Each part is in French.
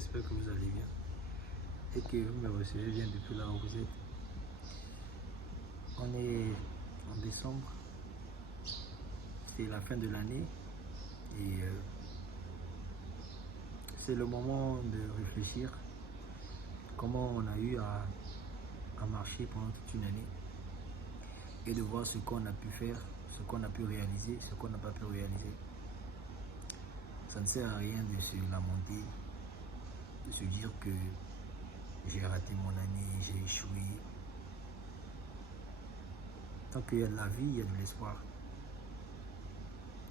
j'espère que vous allez bien et que vous me recevez bien depuis là où vous êtes. On est en décembre, c'est la fin de l'année et c'est le moment de réfléchir comment on a eu à marcher pendant toute une année et de voir ce qu'on a pu faire, ce qu'on a pu réaliser, ce qu'on n'a pas pu réaliser. Ça ne sert à rien de se lamenter, de se dire que j'ai raté mon année, j'ai échoué. Tant qu'il y a de la vie, il y a de l'espoir.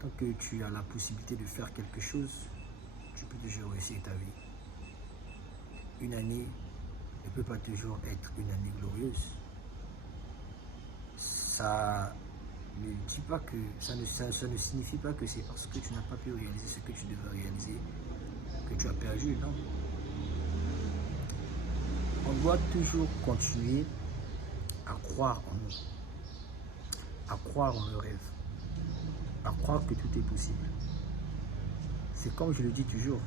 Tant que tu as la possibilité de faire quelque chose, tu peux toujours réussir ta vie. Une année ne peut pas toujours être une année glorieuse. Ça ne dit pas que ça ne signifie pas que c'est parce que tu n'as pas pu réaliser ce que tu devais réaliser que tu as perdu, non. On doit toujours continuer à croire en nous, à croire en le rêve, à croire que tout est possible. C'est comme je le dis toujours,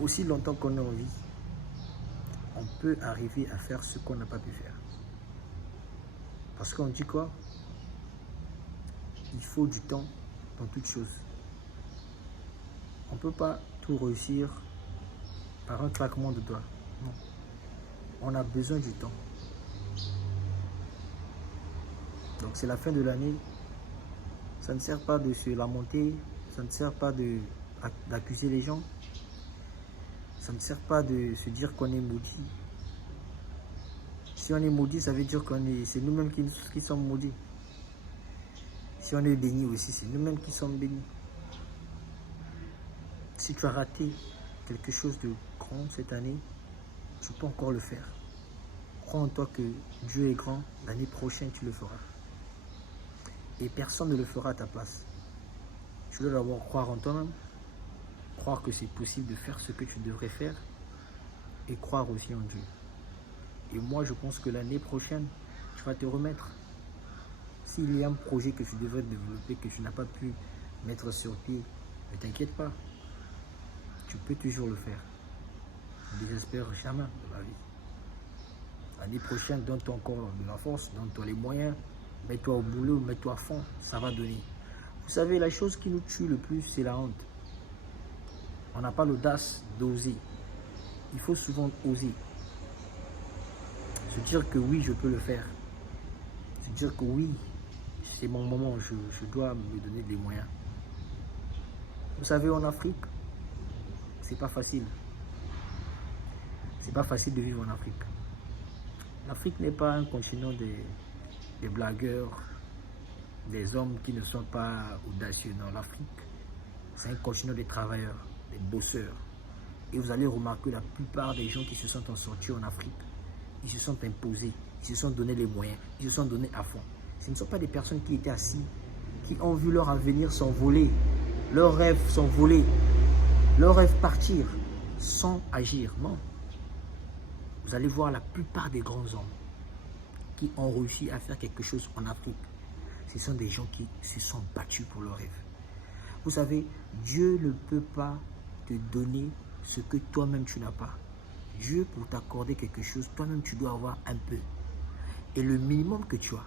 aussi longtemps qu'on est en vie, on peut arriver à faire ce qu'on n'a pas pu faire. Parce qu'on dit quoi? Il faut du temps dans toute chose. On ne peut pas tout réussir par un claquement de doigts. Non. On a besoin du temps. Donc c'est la fin de l'année. Ça ne sert pas de se lamenter. Ça ne sert pas d'accuser les gens. Ça ne sert pas de se dire qu'on est maudit. Si on est maudit, ça veut dire c'est nous-mêmes qui sommes maudits. Si on est béni aussi, c'est nous-mêmes qui sommes bénis. Si tu as raté quelque chose de grand cette année, tu peux encore le faire. Crois en toi que Dieu est grand, l'année prochaine tu le feras. Et personne ne le fera à ta place. Tu dois d'abord croire en toi-même, croire que c'est possible de faire ce que tu devrais faire et croire aussi en Dieu. Et moi je pense que l'année prochaine, tu vas te remettre. S'il y a un projet que tu devrais développer, que tu n'as pas pu mettre sur pied, ne t'inquiète pas. Tu peux toujours le faire. Ne désespère jamais de la vie. L'année prochaine, donne-toi encore de la force, donne-toi les moyens, mets-toi au boulot, mets-toi à fond, ça va donner. Vous savez, la chose qui nous tue le plus, c'est la honte. On n'a pas l'audace d'oser. Il faut souvent oser. Se dire que oui, je peux le faire. Se dire que oui, c'est mon moment, je dois me donner des moyens. Vous savez, en Afrique, c'est pas facile. C'est pas facile de vivre en Afrique. L'Afrique n'est pas un continent des blagueurs, des hommes qui ne sont pas audacieux. Non, l'Afrique, c'est un continent des travailleurs, des bosseurs. Et vous allez remarquer la plupart des gens qui se sont en sortis en Afrique, ils se sont imposés, ils se sont donné les moyens, ils se sont donnés à fond. Ce ne sont pas des personnes qui étaient assis, qui ont vu leur avenir s'envoler, leurs rêves s'envoler, leurs rêves partir sans agir. Non. Vous allez voir la plupart des grands hommes qui ont réussi à faire quelque chose en Afrique. Ce sont des gens qui se sont battus pour leurs rêves. Vous savez, Dieu ne peut pas te donner ce que toi-même tu n'as pas. Dieu, pour t'accorder quelque chose, toi-même tu dois avoir un peu. Et le minimum que tu as,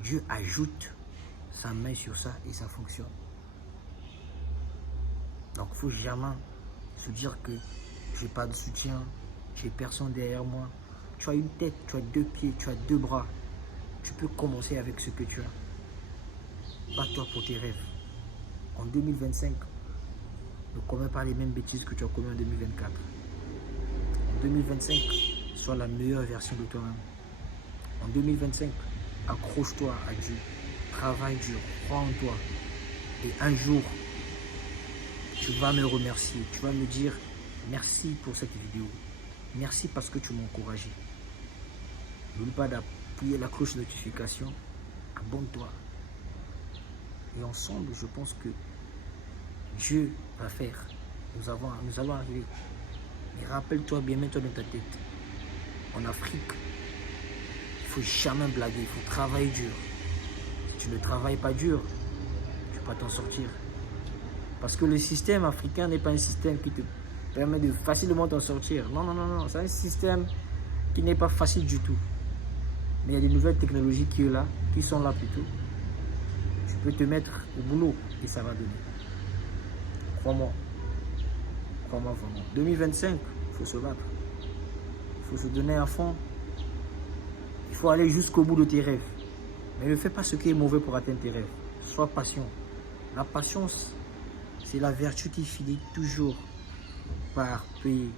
Dieu ajoute sa main sur ça et ça fonctionne. Donc il ne faut jamais se dire que je n'ai pas de soutien, j'ai personne derrière moi. Tu as une tête, tu as deux pieds, tu as deux bras. Tu peux commencer avec ce que tu as. Bats-toi pour tes rêves. En 2025, ne commets pas les mêmes bêtises que tu as commises en 2024. En 2025, sois la meilleure version de toi-même. En 2025, accroche-toi à Dieu. Travaille dur, crois en toi. Et un jour, tu vas me remercier. Tu vas me dire merci pour cette vidéo. Merci parce que tu m'as encouragé. N'oublie pas d'appuyer la cloche de notification. Abonne-toi. Et ensemble, je pense que Dieu va faire. Nous allons arriver. Et rappelle-toi bien, mets-toi dans ta tête. En Afrique, il ne faut jamais blaguer. Il faut travailler dur. Si tu ne travailles pas dur, tu ne peux pas t'en sortir. Parce que le système africain n'est pas un système qui te permet de facilement t'en sortir. Non, non, non, non. C'est un système qui n'est pas facile du tout. Mais il y a des nouvelles technologies qui sont là plutôt. Tu peux te mettre au boulot et ça va donner. Crois-moi. Crois-moi vraiment. 2025, il faut se battre. Il faut se donner à fond. Il faut aller jusqu'au bout de tes rêves. Mais ne fais pas ce qui est mauvais pour atteindre tes rêves. Sois patient. La patience, c'est la vertu qui finit toujours par payer.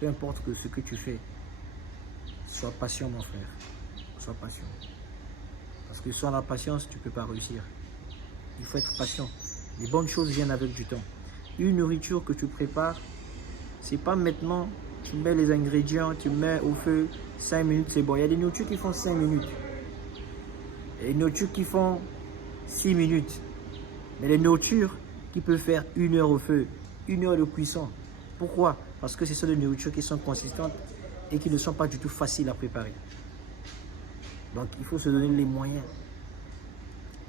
Peu importe ce que tu fais. Sois patient, mon frère. Sois patient. Parce que sans la patience, tu ne peux pas réussir. Il faut être patient. Les bonnes choses viennent avec du temps. Une nourriture que tu prépares, c'est pas maintenant, tu mets les ingrédients, tu mets au feu, 5 minutes, c'est bon. Il y a des nourritures qui font 5 minutes. Il y a des nourritures qui font 6 minutes. Mais les nourritures qui peuvent faire 1 heure au feu, 1 heure de cuisson. Pourquoi? Parce que ce sont des nourritures qui sont consistantes et qui ne sont pas du tout faciles à préparer. Donc il faut se donner les moyens.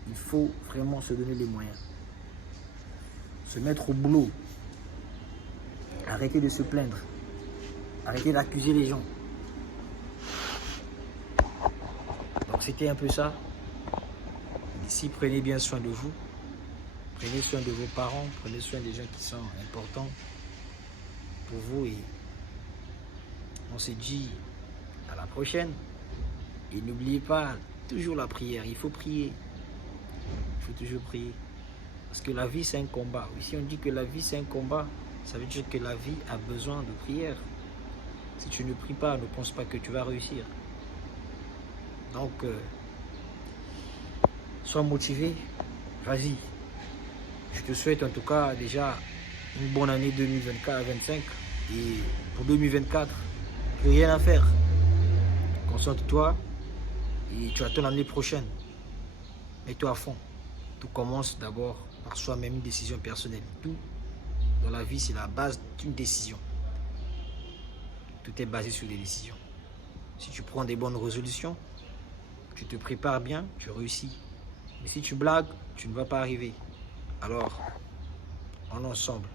Il faut vraiment se donner les moyens. Se mettre au boulot. Arrêter de se plaindre. Arrêter d'accuser les gens. Donc c'était un peu ça. Ici, prenez bien soin de vous. Prenez soin de vos parents. Prenez soin des gens qui sont importants pour vous. Et on se dit à la prochaine. Et n'oubliez pas, toujours la prière. Il faut prier. Il faut toujours prier. Parce que la vie, c'est un combat. Si on dit que la vie, c'est un combat, ça veut dire que la vie a besoin de prière. Si tu ne pries pas, ne pense pas que tu vas réussir. Donc, sois motivé. Vas-y. Je te souhaite en tout cas déjà une bonne année 2024-2025. Et pour 2024, plus rien à faire. Concentre-toi et tu attends l'année prochaine. Mets-toi à fond. Tout commence d'abord par soi-même, une décision personnelle. Tout dans la vie, c'est la base d'une décision. Tout est basé sur des décisions. Si tu prends des bonnes résolutions, tu te prépares bien, tu réussis. Mais si tu blagues, tu ne vas pas arriver. Alors, en ensemble,